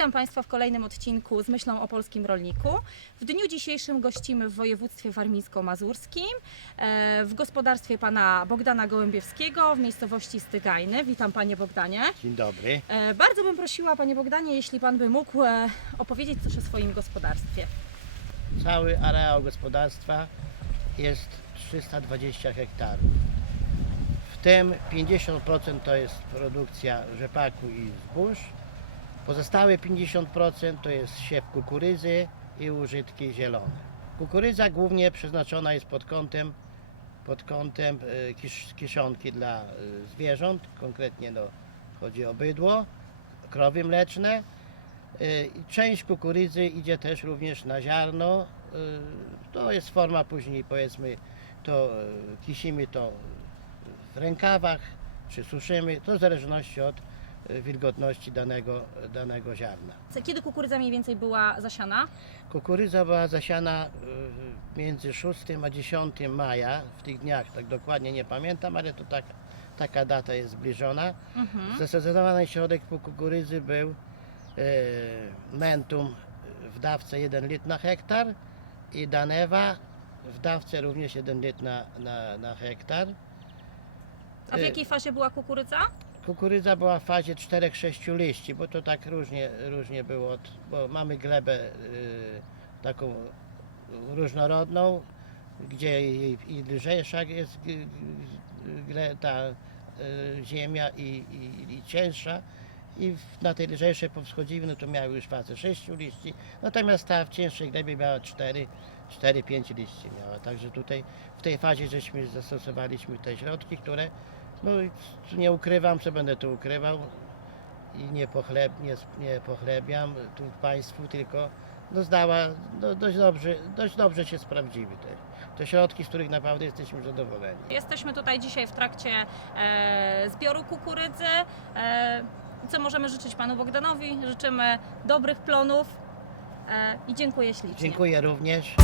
Witam Państwa w kolejnym odcinku z myślą o polskim rolniku. W dniu dzisiejszym gościmy w województwie warmińsko-mazurskim, e, w gospodarstwie pana Bogdana Gołębiewskiego w miejscowości Stygajny. Witam Panie Bogdanie. Dzień dobry. E, Bardzo bym prosiła Panie Bogdanie, jeśli Pan by mógł e, opowiedzieć coś o swoim gospodarstwie. Cały areał gospodarstwa jest 320 hektarów. W tym 50% to jest produkcja rzepaku i zbóż. Pozostałe 50% to jest siew kukurydzy i użytki zielone. Kukurydza głównie przeznaczona jest pod kątem, pod kątem e, kisz, kiszonki dla e, zwierząt, konkretnie no, chodzi o bydło, krowy mleczne. I Część kukurydzy idzie też również na ziarno. To jest forma później powiedzmy to kisimy to w rękawach czy suszymy, to w zależności od wilgotności danego, danego ziarna. Kiedy kukurydza mniej więcej była zasiana? Kukurydza była zasiana y, między 6 a 10 maja, w tych dniach, tak dokładnie nie pamiętam, ale to tak, taka data jest zbliżona. Mhm. Zastosowany środek po kukurydzy był e, Mentum w dawce 1 litr na hektar i Danewa w dawce również 1 litr na, na, na hektar. A w Y, jakiej fazie była kukurydza? Kukurydza była w fazie 4-6 liści, bo to tak różnie, różnie było, bo mamy glebę y, taką różnorodną, gdzie i, i lżejsza jest gle, ta y, ziemia i, i, i cięższa. I w, na tej lżejszej powschodzimy, no to miały już fazę 6 liści, natomiast ta w cięższej glebie miała 4, 4-5 liści miała. Także tutaj w tej fazie żeśmy zastosowaliśmy te środki, które no nie ukrywam, co będę tu ukrywał i nie, pochleb, nie, nie pochlebiam tu Państwu, tylko no zdała, no dość, dobrze, dość dobrze się sprawdziły te, te środki, z których naprawdę jesteśmy zadowoleni. Jesteśmy tutaj dzisiaj w trakcie e, zbioru kukurydzy. E, co możemy życzyć Panu Bogdanowi? Życzymy dobrych plonów e, i dziękuję ślicznie. Dziękuję również.